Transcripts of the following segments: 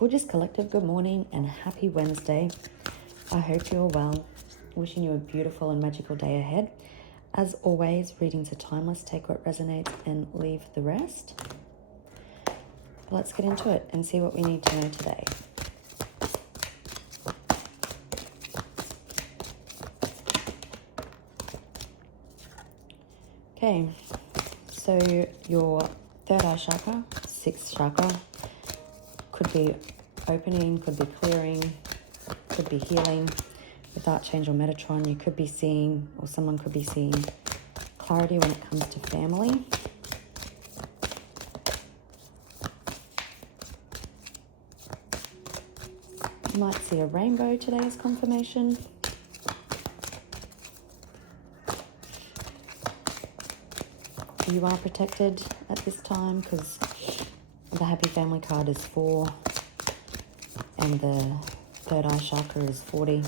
Gorgeous collective, good morning and happy Wednesday. I hope you're well. Wishing you a beautiful and magical day ahead. As always, readings are timeless. Take what resonates and leave the rest. Let's get into it and see what we need to know today. Okay, so your third eye chakra, sixth chakra, could be opening, could be clearing, could be healing. With Archangel Metatron, you could be seeing, or someone could be seeing, clarity when it comes to family. You might see a rainbow today as confirmation. You are protected at this time because the happy family card is 4 and the third eye chakra is 40.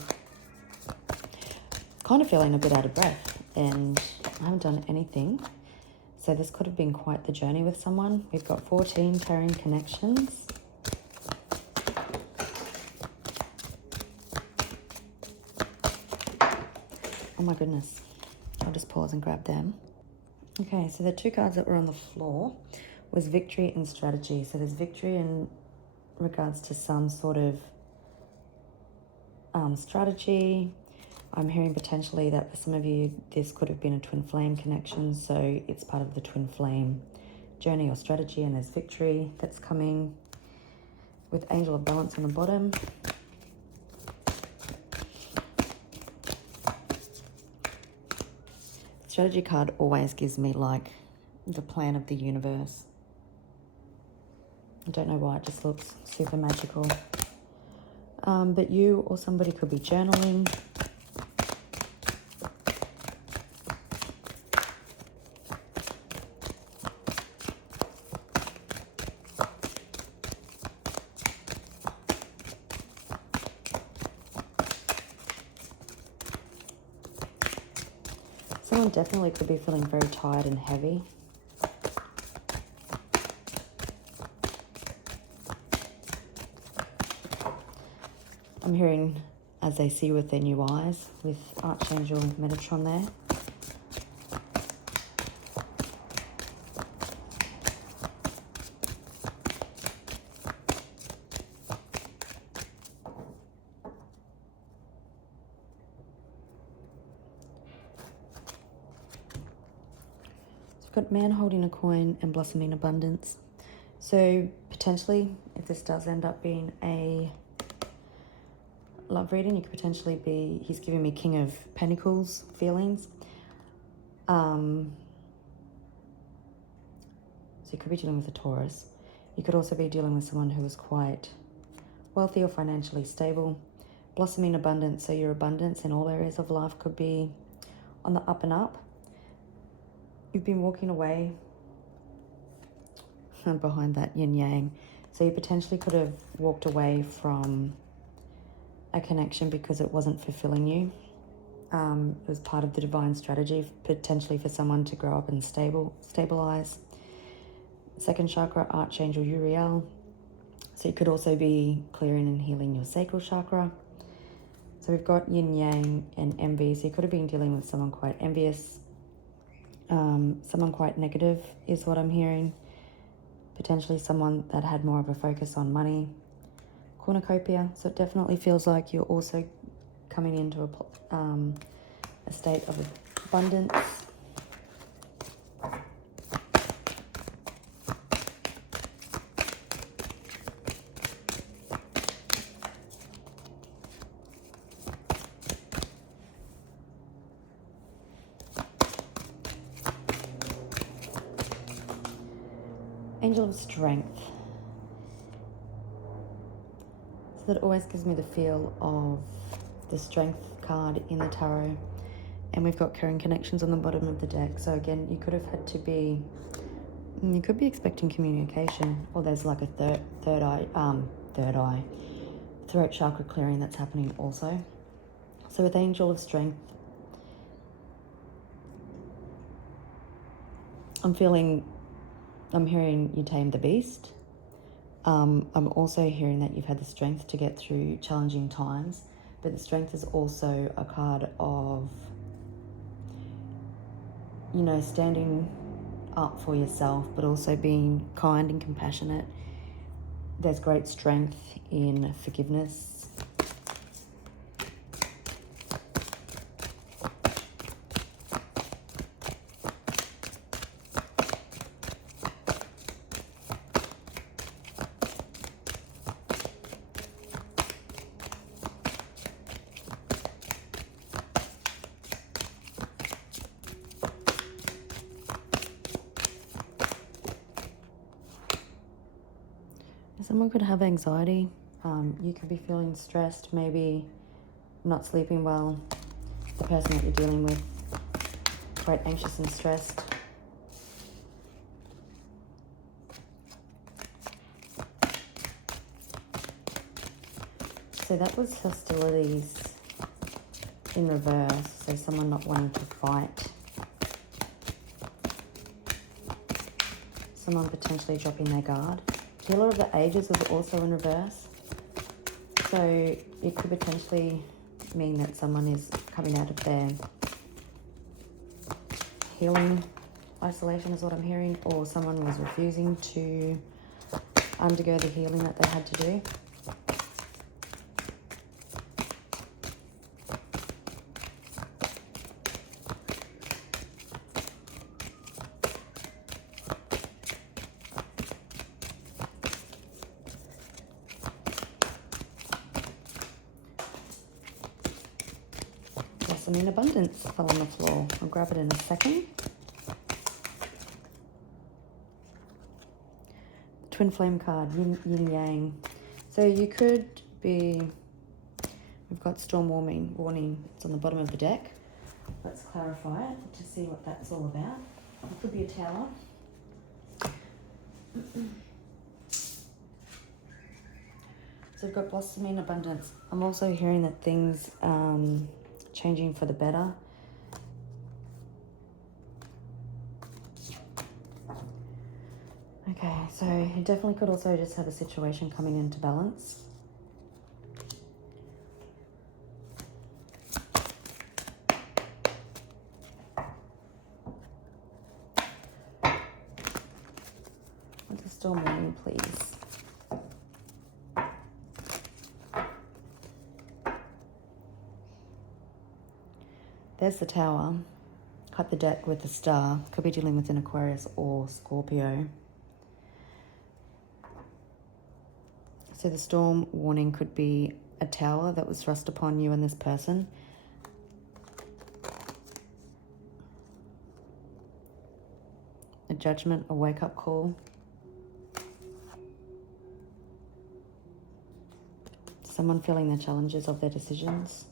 Kind of feeling a bit out of breath and I haven't done anything. So this could have been quite the journey with someone. We've got 14 carrying connections. Oh my goodness. I'll just pause and grab them. Okay, so the two cards that were on the floor was victory and strategy. So there's victory in regards to some sort of strategy. I'm hearing potentially that for some of you, this could have been a twin flame connection. So it's part of the twin flame journey or strategy, and there's victory that's coming with Angel of Balance on the bottom. Strategy card always gives me like the plan of the universe. I don't know why, it just looks super magical. But you or somebody could be journaling. Someone definitely could be feeling very tired and heavy. I'm hearing as they see with their new eyes with Archangel Metatron there. Got man holding a coin and blossoming abundance. So potentially, if this does end up being a love reading, you could potentially be, he's giving me King of Pentacles feelings. So you could be dealing with a Taurus. You could also be dealing with someone who is quite wealthy or financially stable. Blossoming abundance, so your abundance in all areas of life could be on the up and up. You've been walking away behind that yin yang. So you potentially could have walked away from a connection because it wasn't fulfilling you. It was part of the divine strategy, potentially for someone to grow up and stabilize. Second chakra, Archangel Uriel. So you could also be clearing and healing your sacral chakra. So we've got yin yang and envy. So you could have been dealing with someone quite envious. Someone quite negative is what I'm hearing. Potentially someone that had more of a focus on money. Cornucopia. So it definitely feels like you're also coming into a state of abundance. Angel of Strength. So that always gives me the feel of the Strength card in the tarot. And we've got carrying connections on the bottom of the deck. So again, you could have had to be, you could be expecting communication. Or there's like a third eye, throat chakra clearing that's happening also. So with Angel of Strength, I'm hearing you tame the beast. I'm also hearing that you've had the strength to get through challenging times, but the strength is also a card of, you know, standing up for yourself, but also being kind and compassionate. There's great strength in forgiveness. Someone could have anxiety. You could be feeling stressed, maybe not sleeping well. The person that you're dealing with, quite anxious and stressed. So that was hostilities in reverse. So someone not wanting to fight. Someone potentially dropping their guard. Healer of the Ages was also in reverse. So it could potentially mean that someone is coming out of their healing isolation is what I'm hearing, or someone was refusing to undergo the healing that they had to do. Blossom in Abundance fell on the floor. I'll grab it in a second. Twin Flame card, Yin Yang. So you could be, we've got storm warning. It's on the bottom of the deck. Let's clarify it to see what that's all about. It could be a tower. So we've got Blossom in Abundance. I'm also hearing that things changing for the better. Okay, so you definitely could also just have a situation coming into balance. What's the storm warning, please? There's the Tower. Cut the deck with the Star. Could be dealing with an Aquarius or Scorpio. So the storm warning could be a tower that was thrust upon you and this person. A judgment, a wake-up call. Someone feeling the challenges of their decisions.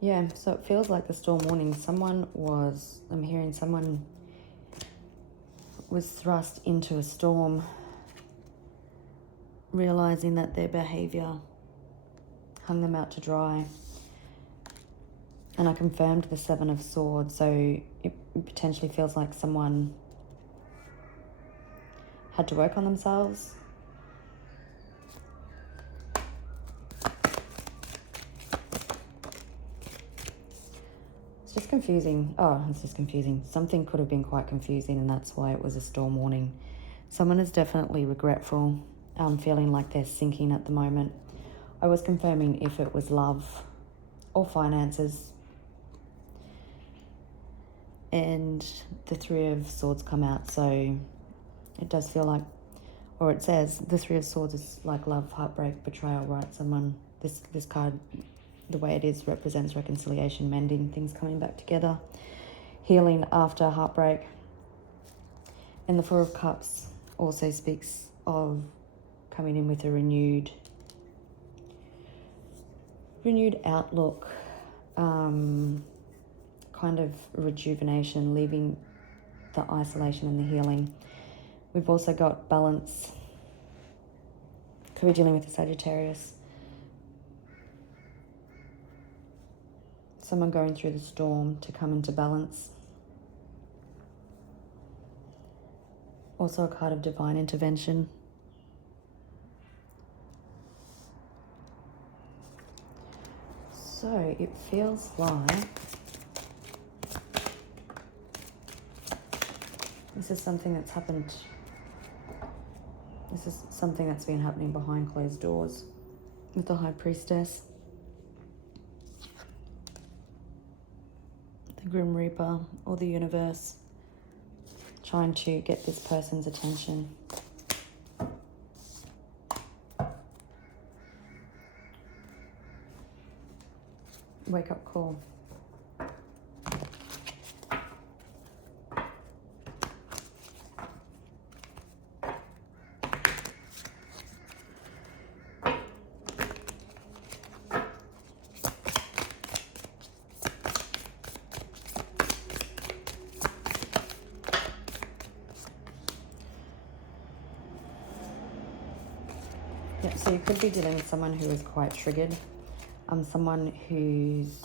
Yeah, so it feels like the storm warning. I'm hearing someone was thrust into a storm, realizing that their behavior hung them out to dry. And I confirmed the Seven of Swords, so it potentially feels like someone had to work on themselves. It's just confusing. Oh, it's just confusing. Something could have been quite confusing, and that's why it was a storm warning. Someone is definitely regretful, feeling like they're sinking at the moment. I was confirming if it was love or finances. And the Three of Swords come out, so it does feel like, or it says the Three of Swords is like love, heartbreak, betrayal, right? Someone, this card, the way it is, represents reconciliation, mending, things coming back together, healing after heartbreak. And the Four of Cups also speaks of coming in with a renewed outlook, kind of rejuvenation, leaving the isolation and the healing. We've also got balance. Could be dealing with a Sagittarius. Someone going through the storm to come into balance. Also a card of divine intervention. So it feels like this is something that's happened. This is something that's been happening behind closed doors with the High Priestess, the Grim Reaper, or the universe trying to get this person's attention. Wake up call. Yep, so you could be dealing with someone who is quite triggered. Someone whose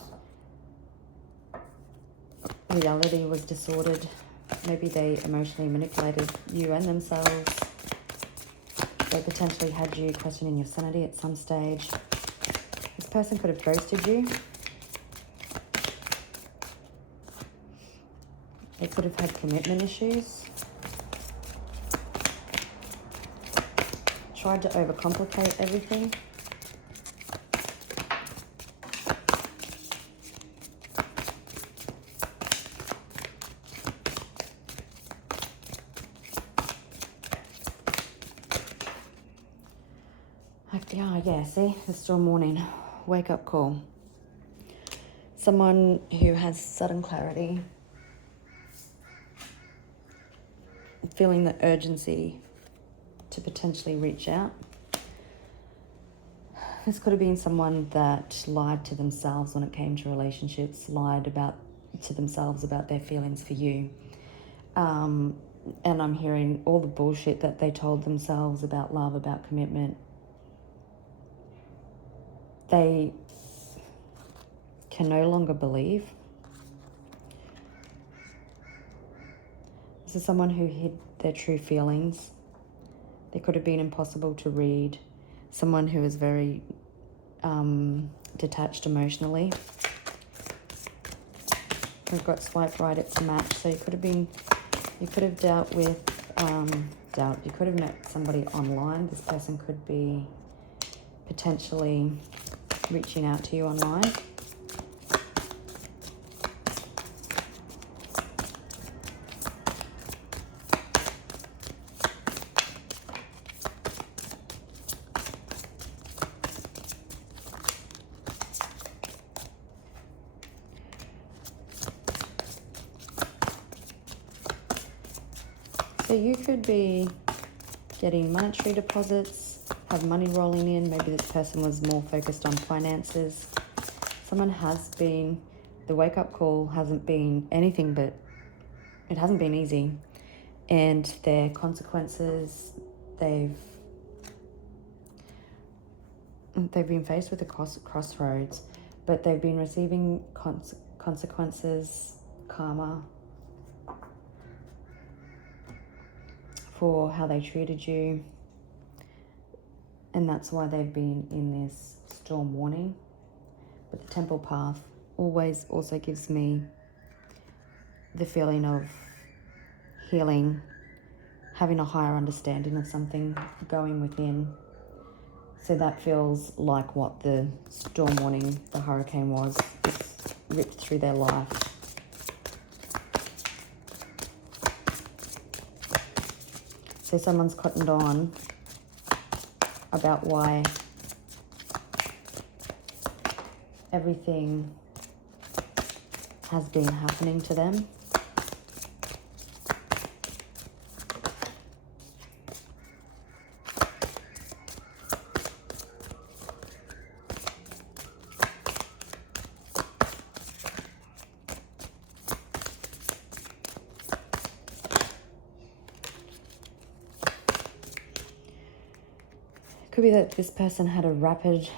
reality was disordered. Maybe they emotionally manipulated you and themselves. They potentially had you questioning your sanity at some stage. This person could have ghosted you. They could have had commitment issues. Tried to overcomplicate everything. Yeah, see, it's still morning. Wake up call. Someone who has sudden clarity, feeling the urgency to potentially reach out. This could have been someone that lied to themselves when it came to relationships, lied to themselves about their feelings for you. And I'm hearing all the bullshit that they told themselves about love, about commitment. They can no longer believe. This is someone who hid their true feelings. They could have been impossible to read. Someone who is very detached emotionally. We've got swipe right, it's a match. So you could have dealt with, you could have met somebody online. This person could be potentially reaching out to you online. So you could be getting monetary deposits, have money rolling in. Maybe this person was more focused on finances. Someone has been, the wake-up call hasn't been anything but, it hasn't been easy. And their consequences, they've been faced with a crossroads, but they've been receiving consequences, karma, for how they treated you. And that's why they've been in this storm warning. But the temple path always also gives me the feeling of healing, having a higher understanding of something, going within. So that feels like what the storm warning, the hurricane was. It's ripped through their life. So someone's cottoned on about why everything has been happening to them. Could be that this person had a rapid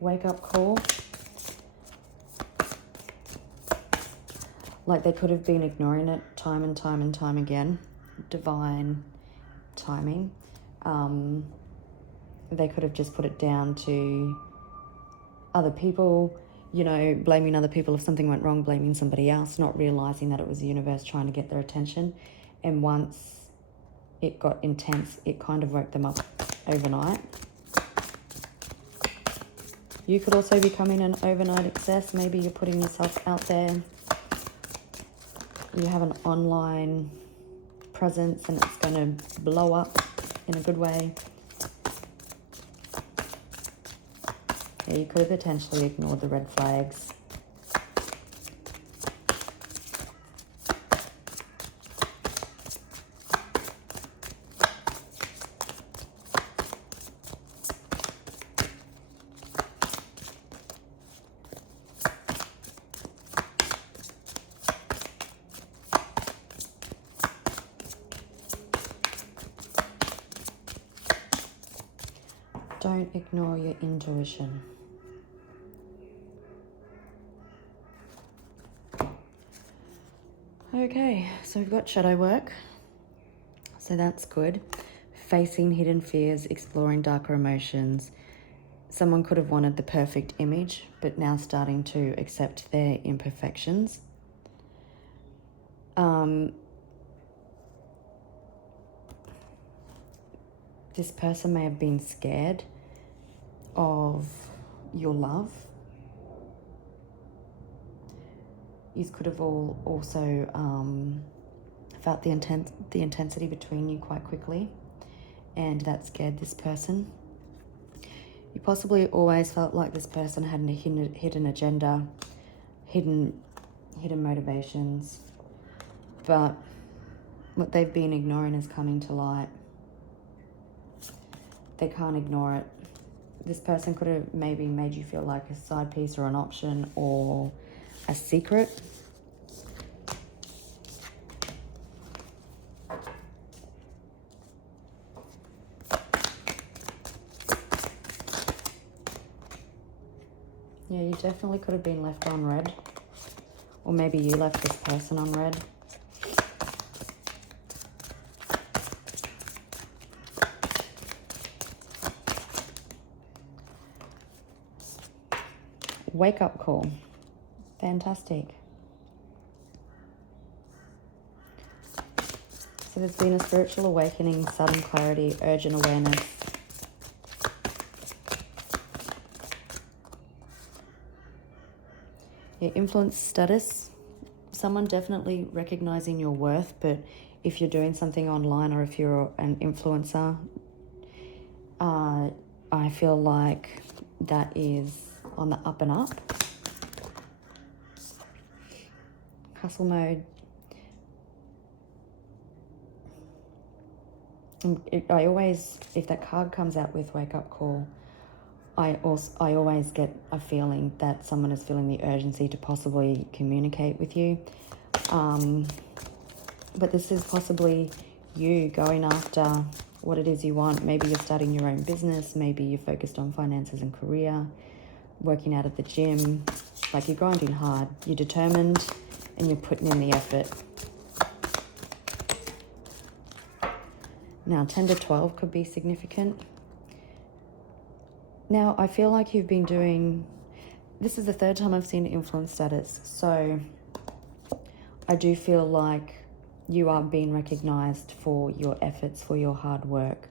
wake-up call. Like they could have been ignoring it time and time and time again. Divine timing. They could have just put it down to other people, you know, blaming other people if something went wrong, blaming somebody else, not realizing that it was the universe trying to get their attention. And once it got intense, it kind of woke them up overnight. You could also be becoming an overnight excess. Maybe you're putting yourself out there. You have an online presence and it's going to blow up in a good way. Yeah, you could have potentially ignored the red flags. Don't ignore your intuition. Okay, so we've got shadow work. So that's good. Facing hidden fears, exploring darker emotions. Someone could have wanted the perfect image, but now starting to accept their imperfections. This person may have been scared of your love. You could have also felt the intensity between you quite quickly, and that scared this person. You possibly always felt like this person had a hidden agenda, hidden motivations, but what they've been ignoring is coming to light. They can't ignore it. This person could have maybe made you feel like a side piece or an option or a secret. Yeah, you definitely could have been left on red. Or maybe you left this person on red. Wake up call. Fantastic. So there's been a spiritual awakening, sudden clarity, urgent awareness. Your influence status. Someone definitely recognizing your worth, but if you're doing something online or if you're an influencer, I feel like that is on the up and up. Hustle mode. I always, if that card comes out with wake up call, I always get a feeling that someone is feeling the urgency to possibly communicate with you. But this is possibly you going after what it is you want. Maybe you're starting your own business. Maybe you're focused on finances and career, working out at the gym. Like you're grinding hard, you're determined, and you're putting in the effort. Now, 10 to 12 could be significant. Now, I feel like you've been doing... This is the third time I've seen influence status. So I do feel like you are being recognized for your efforts, for your hard work.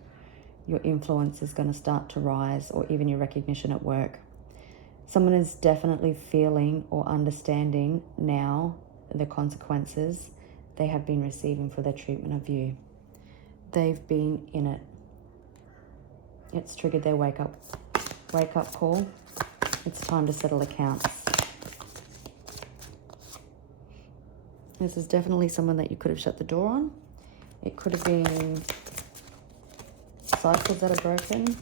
Your influence is going to start to rise, or even your recognition at work. Someone is definitely feeling or understanding now the consequences they have been receiving for their treatment of you. They've been in it. It's triggered their wake up call. It's time to settle accounts. This is definitely someone that you could have shut the door on. It could have been cycles that are broken.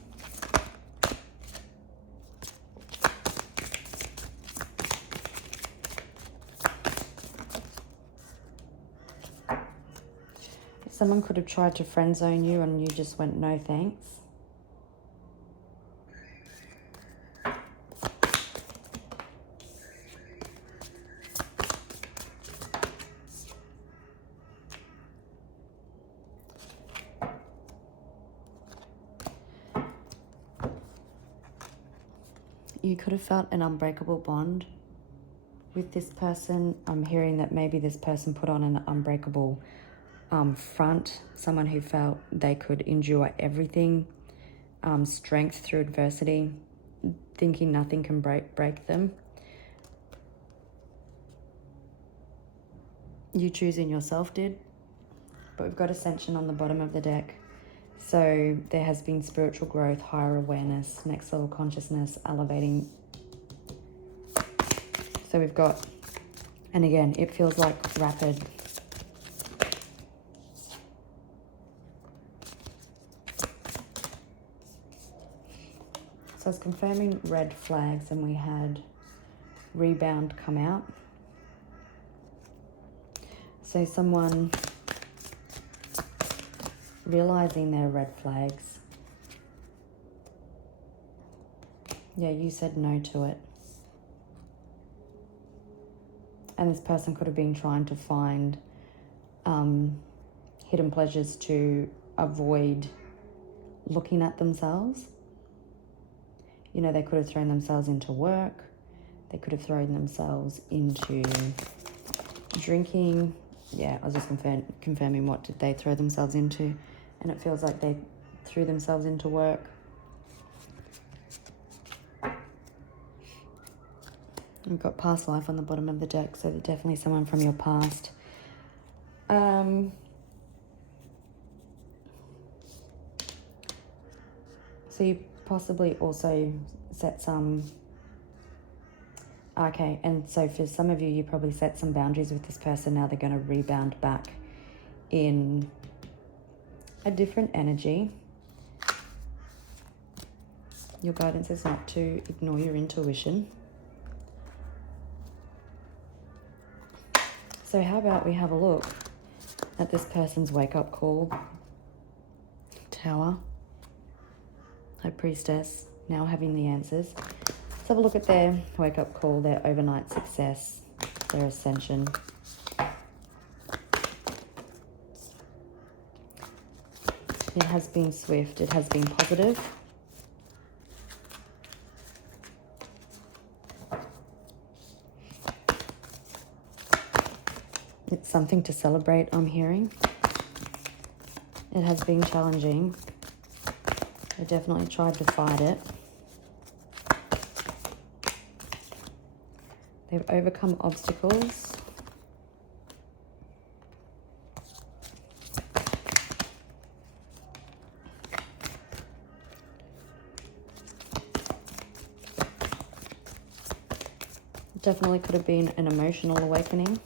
Someone could have tried to friend zone you and you just went, no thanks. You could have felt an unbreakable bond with this person. I'm hearing that maybe this person put on an unbreakable front, someone who felt they could endure everything, strength through adversity, thinking nothing can break them. You choosing yourself did, but we've got Ascension on the bottom of the deck. So there has been spiritual growth, higher awareness, next level consciousness, elevating. So we've got, and again, it feels like rapid. So I was confirming red flags, and we had rebound come out. So someone realizing their red flags. Yeah, you said no to it. And this person could have been trying to find hidden pleasures to avoid looking at themselves. You know, they could have thrown themselves into work. They could have thrown themselves into drinking. Yeah, I was just confirming what did they throw themselves into. And it feels like they threw themselves into work. We've got past life on the bottom of the deck, so definitely someone from your past. So you possibly also set some... Okay, and so for some of you, you probably set some boundaries with this person. Now they're going to rebound back in a different energy. Your guidance is not to ignore your intuition. So how about we have a look at this person's wake-up call? Tower. High Priestess, now having the answers. Let's have a look at their wake-up call, their overnight success, their ascension. It has been swift. It has been positive. It's something to celebrate, I'm hearing. It has been challenging. I definitely tried to fight it. They've overcome obstacles. Definitely could have been an emotional awakening.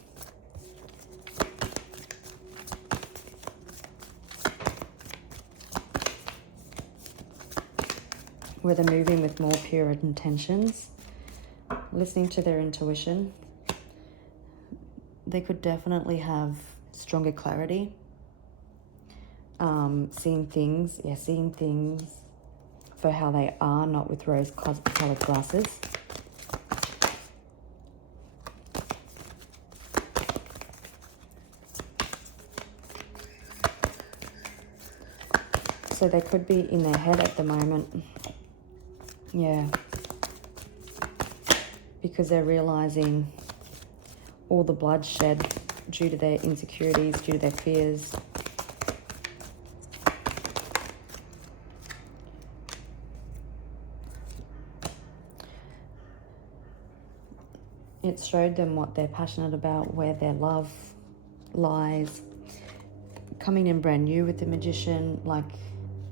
Where they're moving with more pure intentions, listening to their intuition. They could definitely have stronger clarity. Seeing things for how they are, not with rose-colored glasses. So they could be in their head at the moment. Yeah. Because they're realizing all the bloodshed due to their insecurities, due to their fears. It showed them what they're passionate about, where their love lies. Coming in brand new with the Magician, like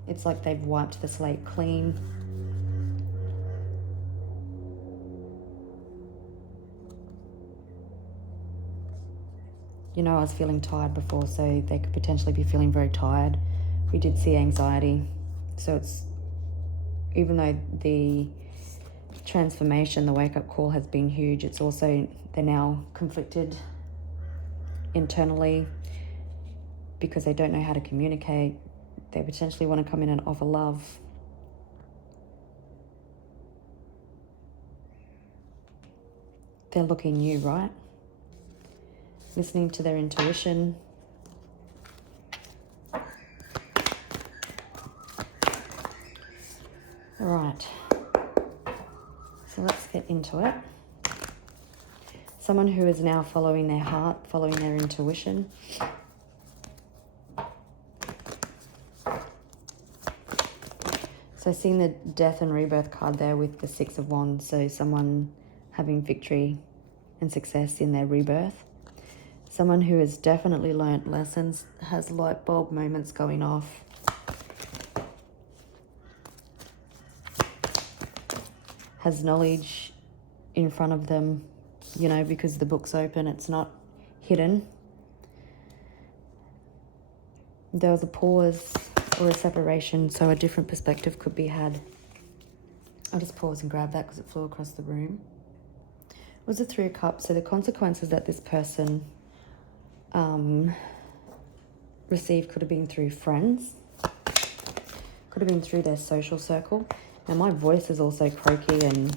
it's like they've wiped the slate clean. You know, I was feeling tired before, so they could potentially be feeling very tired. We did see anxiety. So it's, even though the transformation, the wake-up call has been huge, it's also, they're now conflicted internally because they don't know how to communicate. They potentially want to come in and offer love. They're looking new, right? Listening to their intuition. All right. So let's get into it. Someone who is now following their heart, following their intuition. So seeing the death and rebirth card there with the Six of Wands. So someone having victory and success in their rebirth. Someone who has definitely learnt lessons, has light bulb moments going off. Has knowledge in front of them, you know, because the book's open, it's not hidden. There was a pause or a separation, so a different perspective could be had. I'll just pause and grab that because it flew across the room. It was a Three of Cups, so the consequences that this person received could have been through friends, could have been through their social circle. Now my voice is also croaky and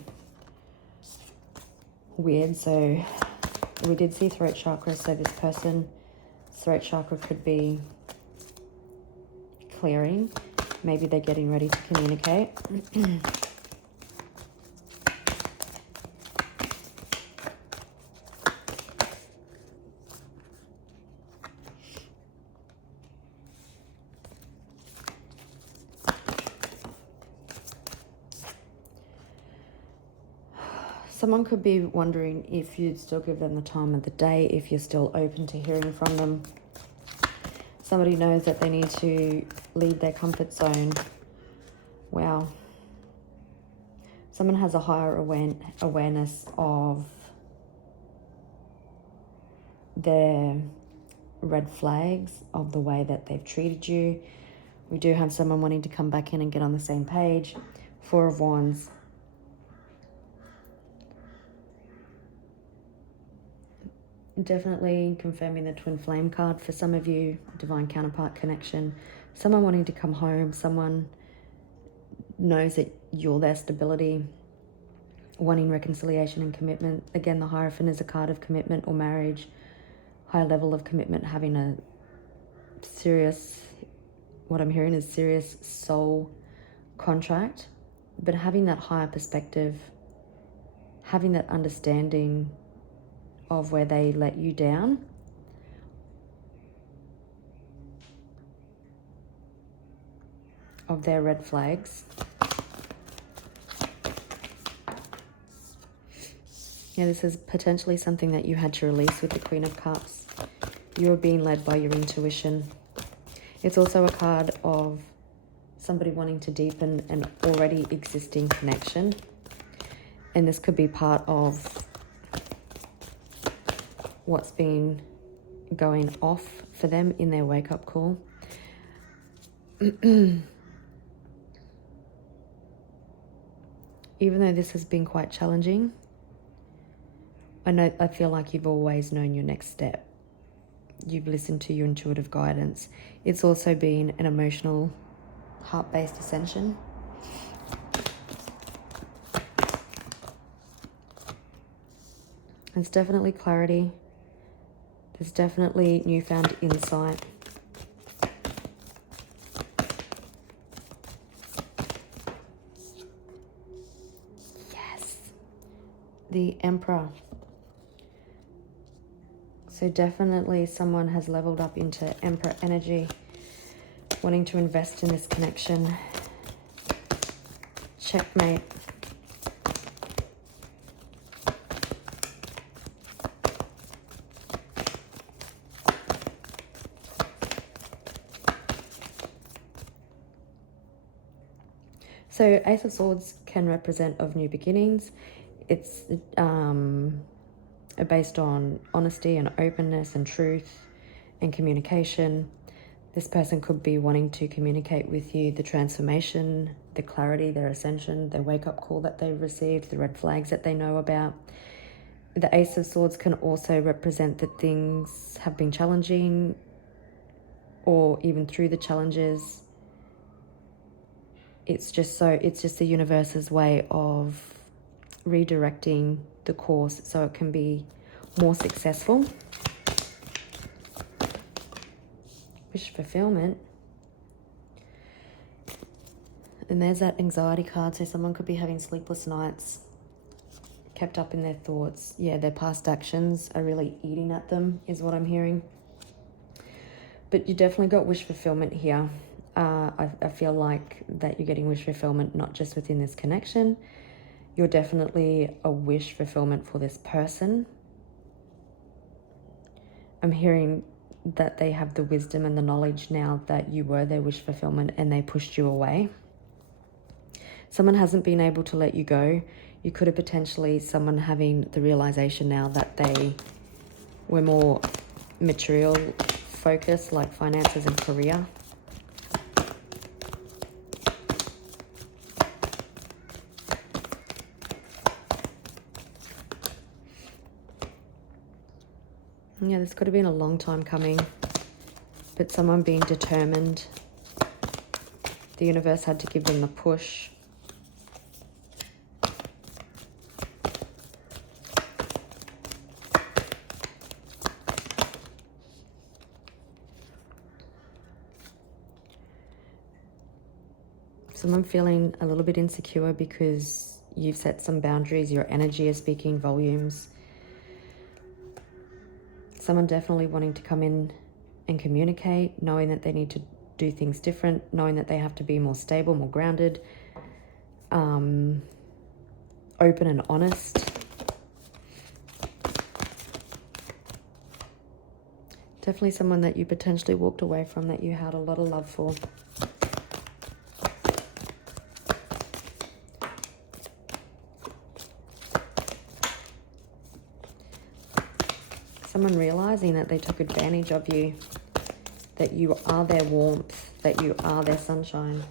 weird, so we did see throat chakra, so this person's throat chakra could be clearing. Maybe they're getting ready to communicate. Someone could be wondering if you'd still give them the time of the day, if you're still open to hearing from them. Somebody knows that they need to leave their comfort zone. Wow. Someone has a higher awareness of their red flags, of the way that they've treated you. We do have someone wanting to come back in and get on the same page. Four of Wands. Definitely confirming the twin flame card for some of you, divine counterpart connection. Someone wanting to come home, someone knows that you're their stability, wanting reconciliation and commitment. Again, the Hierophant is a card of commitment or marriage, high level of commitment, having a serious, what I'm hearing is serious soul contract, but having that higher perspective, having that understanding of where they let you down. Of their red flags. Yeah, this is potentially something that you had to release with the Queen of Cups. You're being led by your intuition. It's also a card of somebody wanting to deepen an already existing connection. And this could be part of what's been going off for them in their wake-up call. Even though this has been quite challenging, I feel like you've always known your next step. You've listened to your intuitive guidance. It's also been an emotional, heart-based ascension. There's definitely clarity. There's definitely newfound insight. Yes. The Emperor. So definitely someone has leveled up into Emperor energy, wanting to invest in this connection. Checkmate. So Ace of Swords can represent of new beginnings. It's based on honesty and openness and truth and communication. This person could be wanting to communicate with you the transformation, the clarity, their ascension, their wake-up call that they've received, the red flags that they know about. The Ace of Swords can also represent that things have been challenging, or even through the challenges, it's just the universe's way of redirecting the course so it can be more successful. Wish fulfillment. And there's that anxiety card, so someone could be having sleepless nights, kept up in their thoughts. Yeah, their past actions are really eating at them, is what I'm hearing. But you definitely got wish fulfillment here. I feel like that you're getting wish fulfillment not just within this connection. You're definitely a wish fulfillment for this person. I'm hearing that they have the wisdom and the knowledge now that you were their wish fulfillment and they pushed you away. Someone hasn't been able to let you go. You could have potentially someone having the realization now that they were more material focused, like finances and career. Yeah, this could have been a long time coming, but someone being determined. The universe had to give them the push. Someone feeling a little bit insecure because you've set some boundaries, your energy is speaking volumes. Someone definitely wanting to come in and communicate, knowing that they need to do things different, knowing that they have to be more stable, more grounded, open and honest. Definitely someone that you potentially walked away from that you had a lot of love for. Someone realizing that they took advantage of you, that you are their warmth, that you are their sunshine.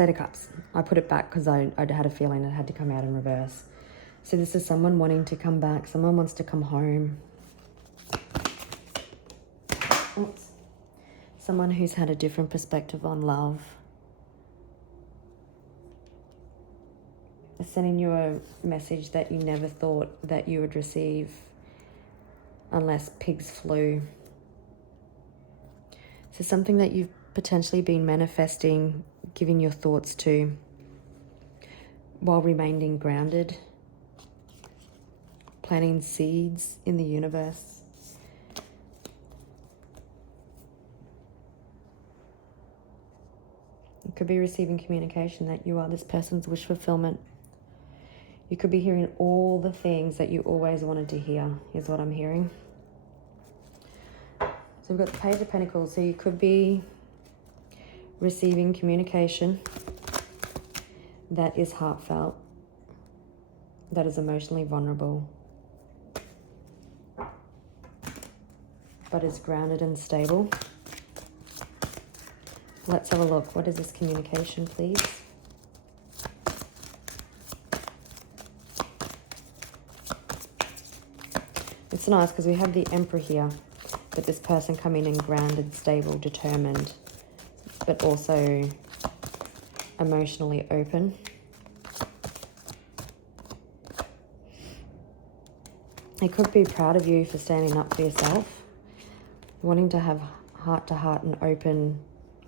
Eight of Cups. I put it back because I had a feeling it had to come out in reverse. So this is someone wanting to come back. Someone wants to come home. Oops. Someone who's had a different perspective on love. They're sending you a message that you never thought that you would receive unless pigs flew. So something that you've potentially been manifesting, giving your thoughts to, while remaining grounded, planting seeds in the universe. You could be receiving communication that you are this person's wish fulfillment. You could be hearing all the things that you always wanted to hear, is what I'm hearing. So we've got the Page of Pentacles. So you could be receiving communication that is heartfelt, that is emotionally vulnerable, but is grounded and stable. Let's have a look. What is this communication, please? It's nice because we have the Emperor here, but this person coming in grounded, stable, determined, but also emotionally open. They could be proud of you for standing up for yourself, wanting to have heart-to-heart and open,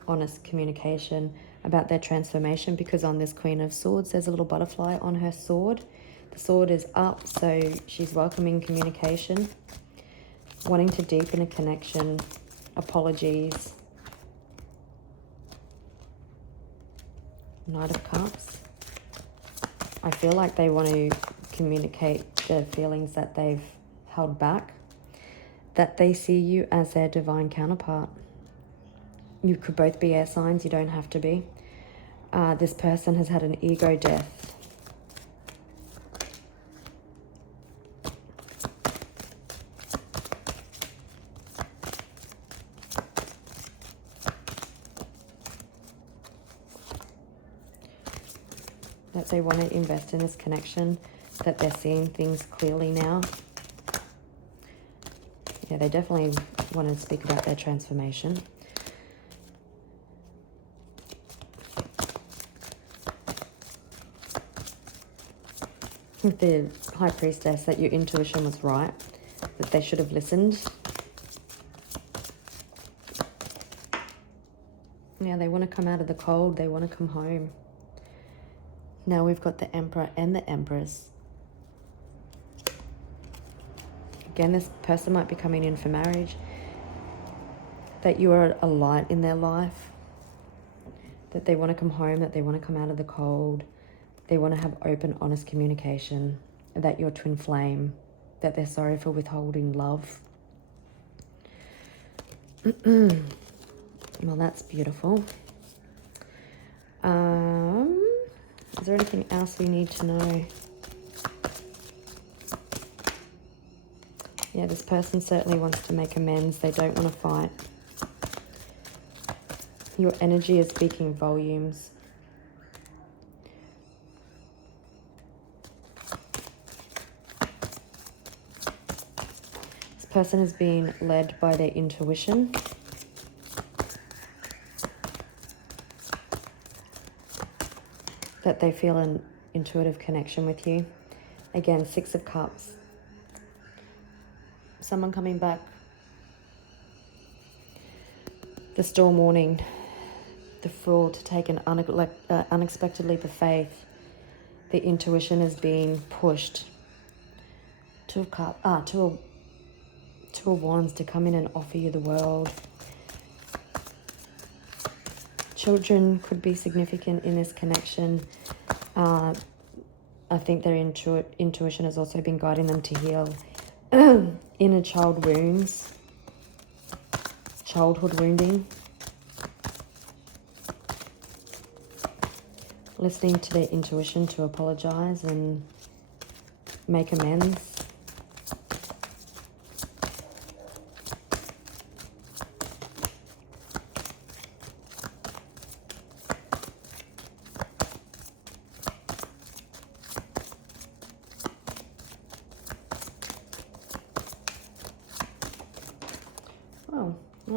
honest communication about their transformation, because on this Queen of Swords, there's a little butterfly on her sword. The sword is up, so she's welcoming communication, wanting to deepen a connection, apologies. Knight of Cups. I feel like they want to communicate the feelings that they've held back, that they see you as their divine counterpart. You could both be air signs, you don't have to be. This person has had an ego death. That they want to invest in this connection, that they're seeing things clearly now. Yeah, they definitely want to speak about their transformation. with the High Priestess, that your intuition was right, that they should have listened. Now they want to come out of the cold, they want to come home. Now we've got the Emperor and the Empress. Again, this person might be coming in for marriage, that you are a light in their life, that they want to come home, that they want to come out of the cold, they want to have open, honest communication, that you're twin flame, that they're sorry for withholding love. Well, that's beautiful. Is there anything else we need to know? Yeah, this person certainly wants to make amends. They don't want to fight. Your energy is speaking volumes. This person is being led by their intuition. That they feel an intuitive connection with you. Again, Six of Cups. Someone coming back. The storm warning. The Fool, to take an unexpected leap of faith. The intuition is being pushed. Two of Wands, to come in and offer you the world. Children could be significant in this connection. I think their intuition has also been guiding them to heal inner child wounds, childhood wounding. Listening to their intuition to apologize and make amends.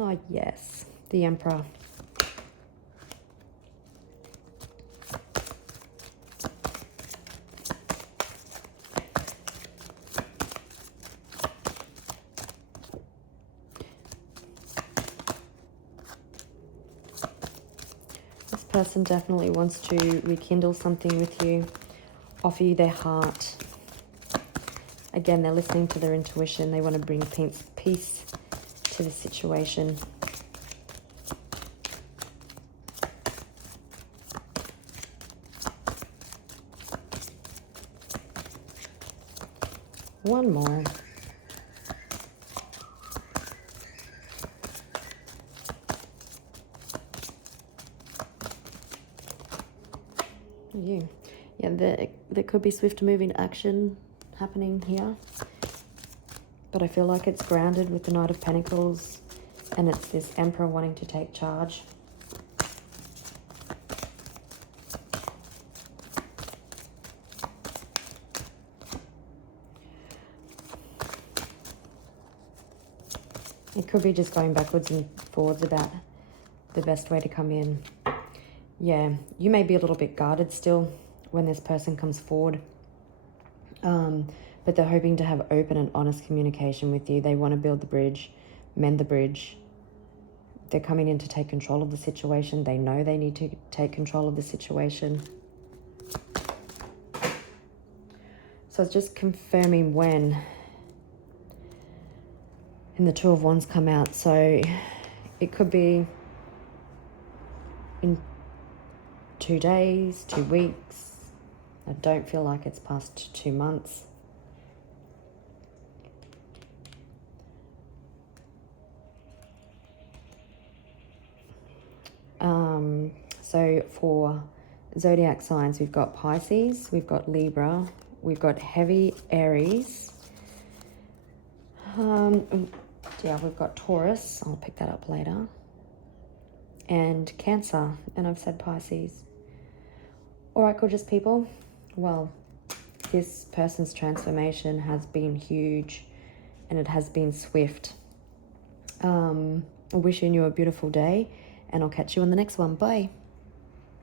Oh yes, the Emperor. This person definitely wants to rekindle something with you, offer you their heart. Again, they're listening to their intuition. They want to bring peace to the situation. One more. You. Yeah, there could be swift moving action happening here. But I feel like it's grounded with the Knight of Pentacles, and it's this Emperor wanting to take charge. It could be just going backwards and forwards about the best way to come in. Yeah, you may be a little bit guarded still when this person comes forward. But they're hoping to have open and honest communication with you. They want to build the bridge, mend the bridge. They're coming in to take control of the situation. They know they need to take control of the situation. So it's just confirming when. And the Two of Wands come out. So it could be in 2 days, 2 weeks. I don't feel like it's past 2 months. So for zodiac signs, we've got Pisces, we've got Libra, we've got heavy Aries. Yeah, we've got Taurus. I'll pick that up later. And Cancer. And I've said Pisces. All right, gorgeous people. Well, this person's transformation has been huge and it has been swift. Wishing you a beautiful day, and I'll catch you on the next one. Bye.